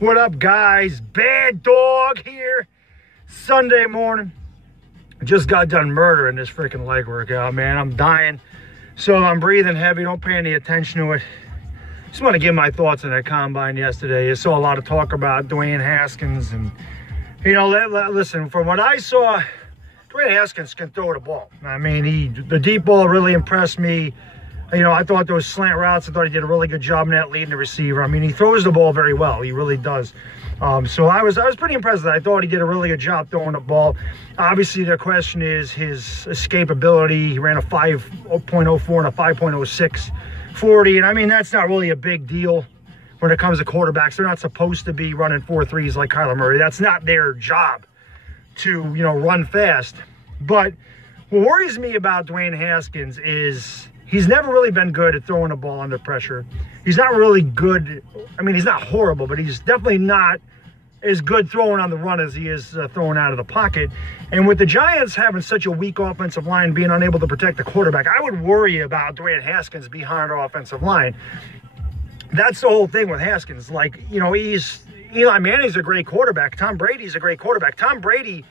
What up, guys? Bad Dog here. Sunday morning. Just got done murdering this freaking leg workout, man. I'm dying. So I'm breathing heavy. Don't pay any attention to it. Just want to give my thoughts on that combine yesterday. I saw a lot of talk about Dwayne Haskins. And, you know, listen, from what I saw, Dwayne Haskins can throw the ball. I mean, the deep ball really impressed me. You know, I thought those slant routes, I thought he did a really good job in that leading the receiver. I mean, he throws the ball very well. He really does. So I was pretty impressed. I thought he did a really good job throwing the ball. Obviously, the question is his escapability. He ran a 5.04 and a 5.06 40. And I mean, that's not really a big deal when it comes to quarterbacks. They're not supposed to be running 4.3s like Kyler Murray. That's not their job to, you know, run fast. But what worries me about Dwayne Haskins is he's never really been good at throwing a ball under pressure. He's not really good. I mean, he's not horrible, but he's definitely not as good throwing on the run as he is throwing out of the pocket. And with the Giants having such a weak offensive line, being unable to protect the quarterback, I would worry about Dwayne Haskins behind our offensive line. That's the whole thing with Haskins. Like, you know, Eli Manning's a great quarterback. Tom Brady's a great quarterback. Tom Brady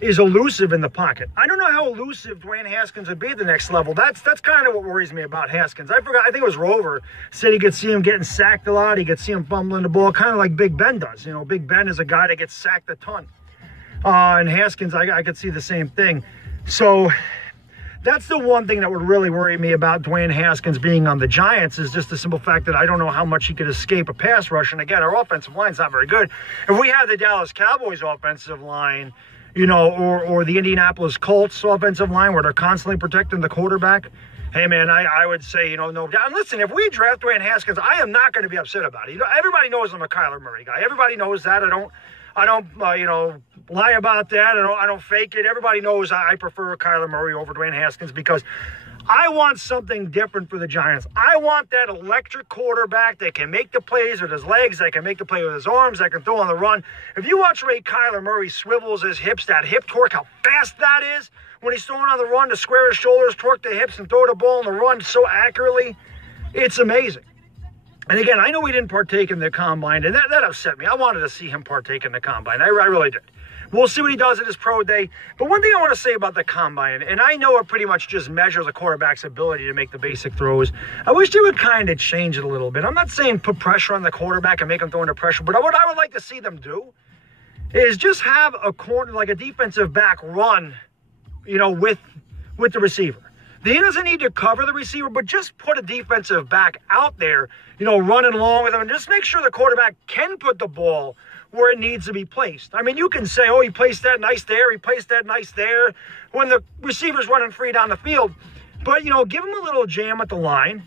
is elusive in the pocket. I don't know how elusive Dwayne Haskins would be at the next level. That's kind of what worries me about Haskins. I think it was Rover said he could see him getting sacked a lot. He could see him fumbling the ball, kind of like Big Ben does. You know, Big Ben is a guy that gets sacked a ton. And Haskins, I could see the same thing. So that's the one thing that would really worry me about Dwayne Haskins being on the Giants, is just the simple fact that I don't know how much he could escape a pass rush. And again, our offensive line's not very good. If we had the Dallas Cowboys offensive line, you know, or the Indianapolis Colts offensive line where they're constantly protecting the quarterback, hey, man, I would say, you know, no doubt. And listen, if we draft Dwayne Haskins, I am not going to be upset about it. You know, everybody knows I'm a Kyler Murray guy. Everybody knows that. I don't you know, lie about that. I don't fake it. Everybody knows I prefer Kyler Murray over Dwayne Haskins because I want something different for the Giants. I want that electric quarterback that can make the plays with his legs, that can make the play with his arms, that can throw on the run. If you watch Ray Kyler Murray swivels his hips, that hip torque, how fast that is when he's throwing on the run to square his shoulders, torque the hips, and throw the ball on the run so accurately, it's amazing. And again, I know he didn't partake in the combine, and that upset me. I wanted to see him partake in the combine. I really did. We'll see what he does at his pro day. But one thing I want to say about the combine, and I know it pretty much just measures a quarterback's ability to make the basic throws. I wish they would kind of change it a little bit. I'm not saying put pressure on the quarterback and make him throw under pressure, but what I would like to see them do is just have a corner, like a defensive back run, you know, with the receiver. He doesn't need to cover the receiver, but just put a defensive back out there, you know, running along with him, and just make sure the quarterback can put the ball where it needs to be placed. I mean, you can say, oh, he placed that nice there, he placed that nice there, when the receiver's running free down the field. But, you know, give him a little jam at the line,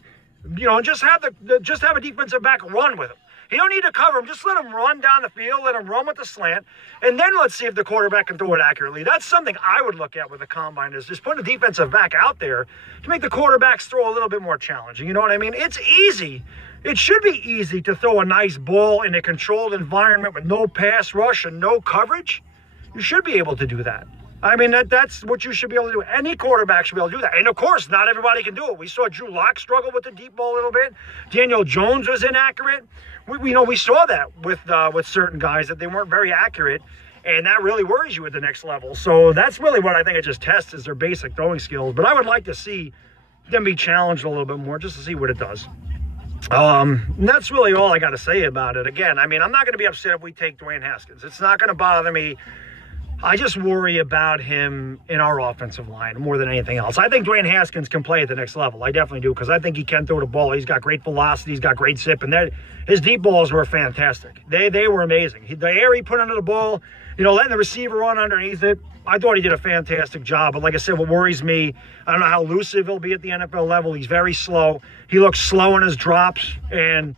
you know, and just have a defensive back run with him. You don't need to cover him. Just let him run down the field, let him run with the slant, and then let's see if the quarterback can throw it accurately. That's something I would look at with the combine, is just put a defensive back out there to make the quarterbacks throw a little bit more challenging. You know what I mean? It's easy. It should be easy to throw a nice ball in a controlled environment with no pass rush and no coverage. You should be able to do that. I mean, that's what you should be able to do. Any quarterback should be able to do that. And, of course, not everybody can do it. We saw Drew Lock struggle with the deep ball a little bit. Daniel Jones was inaccurate. We saw that with certain guys, that they weren't very accurate, and that really worries you at the next level. So that's really what I think it just tests, is their basic throwing skills. But I would like to see them be challenged a little bit more just to see what it does. And that's really all I got to say about it. Again, I mean, I'm not going to be upset if we take Dwayne Haskins. It's not going to bother me. I just worry about him in our offensive line more than anything else. I think Dwayne Haskins can play at the next level. I definitely do, because I think he can throw the ball. He's got great velocity. He's got great zip. And his deep balls were fantastic. They were amazing. The air he put under the ball, you know, letting the receiver run underneath it, I thought he did a fantastic job. But like I said, what worries me, I don't know how elusive he'll be at the NFL level. He's very slow. He looks slow in his drops. And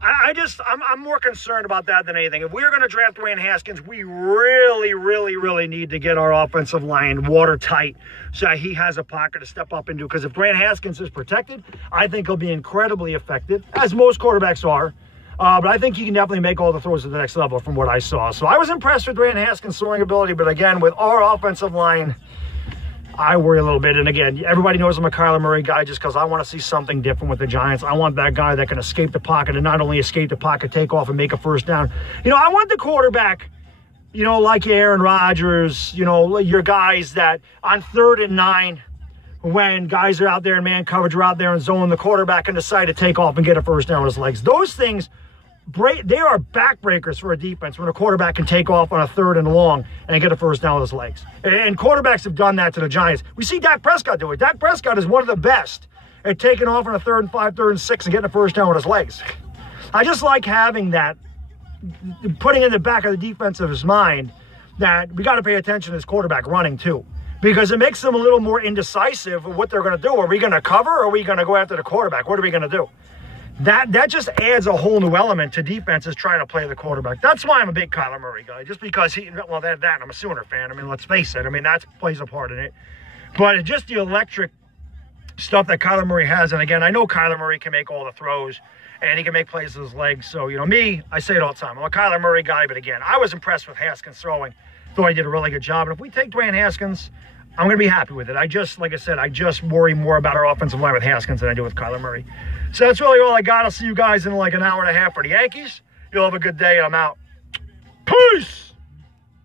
I'm more concerned about that than anything. If we're going to draft Dwayne Haskins, we really, really, really need to get our offensive line watertight so he has a pocket to step up into. Because if Dwayne Haskins is protected, I think he'll be incredibly effective, as most quarterbacks are. But I think he can definitely make all the throws to the next level from what I saw. So I was impressed with Dwayne Haskins' throwing ability. But again, with our offensive line, I worry a little bit. And again, everybody knows I'm a Kyler Murray guy just because I want to see something different with the Giants. I want that guy that can escape the pocket, and not only escape the pocket, take off and make a first down. You know, I want the quarterback, you know, like Aaron Rodgers, you know, your guys that on 3rd and 9, when guys are out there in man coverage, are out there in zone, the quarterback can decide to take off and get a first down with his legs. Those things, they are backbreakers for a defense when a quarterback can take off on a 3rd and long and get a first down with his legs. And quarterbacks have done that to the Giants. We see Dak Prescott do it. Dak Prescott is one of the best at taking off on a 3rd and 5, 3rd and 6 and getting a first down with his legs. I just like having that, putting in the back of the defensive's mind that we got to pay attention to this quarterback running too, because it makes them a little more indecisive of what they're going to do. Are we going to cover, or are we going to go after the quarterback? What are we going to do? That just adds a whole new element to defenses trying to play the quarterback. That's why I'm a big Kyler Murray guy, just because I'm a Sooner fan. I mean, let's face it. I mean, that plays a part in it. But it's just the electric stuff that Kyler Murray has. And again, I know Kyler Murray can make all the throws, and he can make plays with his legs. So, you know, me, I say it all the time. I'm a Kyler Murray guy, but again, I was impressed with Haskins throwing. Thought he did a really good job. And if we take Dwayne Haskins, I'm going to be happy with it. Like I said, I just worry more about our offensive line with Haskins than I do with Kyler Murray. So that's really all I got. I'll see you guys in like an hour and a half for the Yankees. You'll have a good day. I'm out. Peace!